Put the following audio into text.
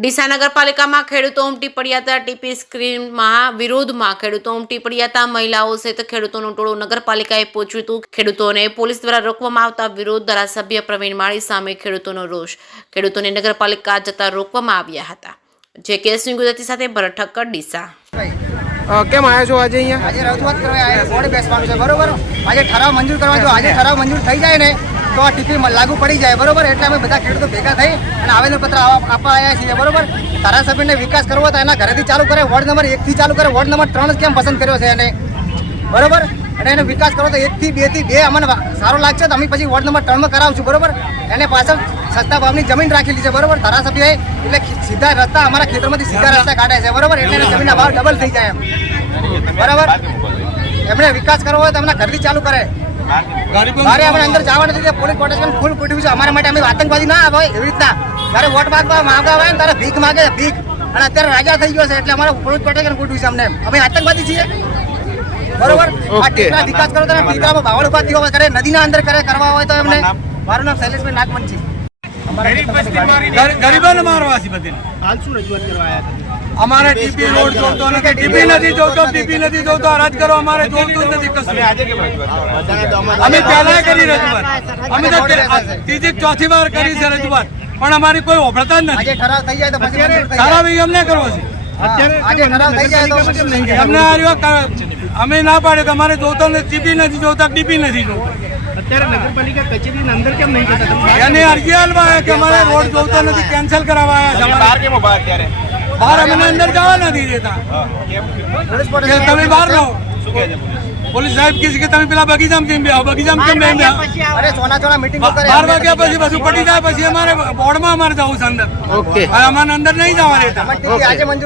ડીસા નગરપાલિકામાં ખેડૂતો ઉમટી પડ્યા હતા। ટીપી સ્કીમમાં વિરોધમાં ખેડૂતો ઉમટી પડ્યા હતા। મહિલાઓ સહિત ખેડૂતોનું ટોળું નગરપાલિકાએ પહોંચ્યું હતું। ખેડૂતોને પોલીસ દ્વારા રોકવામાં આવતા વિરોધ। ધારાસભ્ય પ્રવીણ માળી સામે ખેડૂતોનો રોષ। ખેડૂતોને નગરપાલિકા જતા રોકવામાં આવ્યા હતા। જે કેસની ગુજરાતી સાથે ભરત ઠક્કર, ડીસા। કેમ આવ્યા છો આજે અહીંયા? આજે રજૂઆત કરવા આવ્યા, બોર્ડ બેસવાનું છે, બરોબર। આજે ઠરાવ મંજૂર કરવા, જો આજે ઠરાવ મંજૂર થઈ જાય ને તો આ ટીપી લાગુ પડી જાય, બરોબર। એટલે અમે બધા ખેડૂતો ભેગા થઈ અને આવેદનપત્ર આપવા આવ્યા છીએ, બરોબર। ધારાસભ્યને વિકાસ કરવો તો એના ઘરેથી ચાલુ કરે, વોર્ડ નંબર 1 થી ચાલુ કરે, વોર્ડ નંબર 3 કેમ પસંદ કર્યો છે એને, બરોબર। અને એને વિકાસ કરવો તો 1 થી 2 થી 2 અમને સારો લાગશે તો અમે પછી વોર્ડ નંબર 3 માં કરાવશું, બરોબર। એને પાછળ સસ્તા ભાવની જમીન રાખેલી છે, બરોબર। ધારાસભ્યએ એટલે સીધા રસ્તા અમારા ખેતરમાંથી સીધા રસ્તા કાઢે છે, બરોબર। એટલે જમીનના ભાવ ડબલ થઈ જાય એમ, બરાબર। એમણે વિકાસ કરવો હોય તો એમના ઘરથી ચાલુ કરે। મારે આપણે અંદર જવા નથી, પોલીસ પ્રોટેક્શન ફૂલ પૂછ્યું છે અમારા માટે। અમે આતંકવાદી ના હોય એવી રીતના, જ્યારે વોટ માંગવા હોય ને ત્યારે ભીખ માગે, ભીખ। અને અત્યારે રાજા થઈ ગયો છે એટલે અમારે પોલીસ પ્રોટેક્શન પૂછ્યું છે અમને। અમે આતંકવાદી છીએ, બરોબર। આ ટીકરા વિકાસ કરો તો ટીકરામાં ભાવળ ઉભા થયો કરે, નદીના અંદર કરવા હોય તો એમને। મારું નામ શૈલેષભાઈ નાગમંચી। ગરીબોને મારવાથી બધી હાલ શું રજૂઆત કરવા આવ્યા હતા? અમારે ટીપી રોડ જોતો નથી, ટીપી નથી જોતો, ટીપી નથી જોતો, અરજ કરો અમારે જોતું જ નથી કશું। અમે પહેલા કરી રજૂઆત, અમે તો ત્રીજી ચોથી વાર કરી છે રજૂઆત, પણ અમારી કોઈ ઓભળતા જ આજે નથી। ઠરાવ થઈ જાય તો પછી મંજૂર થઈ જાય। ઠરાવ અમને કરવો છે, આજે ઠરાવ થઈ જાય તો પછી નહીં થાય। અમને અમે ના પાડે કે અમારે જોતો નથી, ટીપી નથી જોતા, ટીપી નથી જોતો। અત્યારે નગરપાલિકા કચેરીની અંદર કેમ નહીં જતા? એને અરજી આલવા આવ્યા કે અમારે રોડ જોતો નથી, કેન્સલ કરાવવા આવ્યા છે। બહાર અમને અંદર જવા નથી દેતા કે તમે બહાર રહો। પોલીસ સાહેબ કહે છે કે તમે પેલા બગીચામાં કેમ બેહો, બગીચામાં કેમ બેહો? અરે સોના મીટિંગ કરે, 12 વાગ્યા પછી બધું પટી જાય પછી અમારે બોર્ડમાં અમારે જવું છે અંદર। અમારે અંદર નહીં જવા દેતા। આજે મંજૂર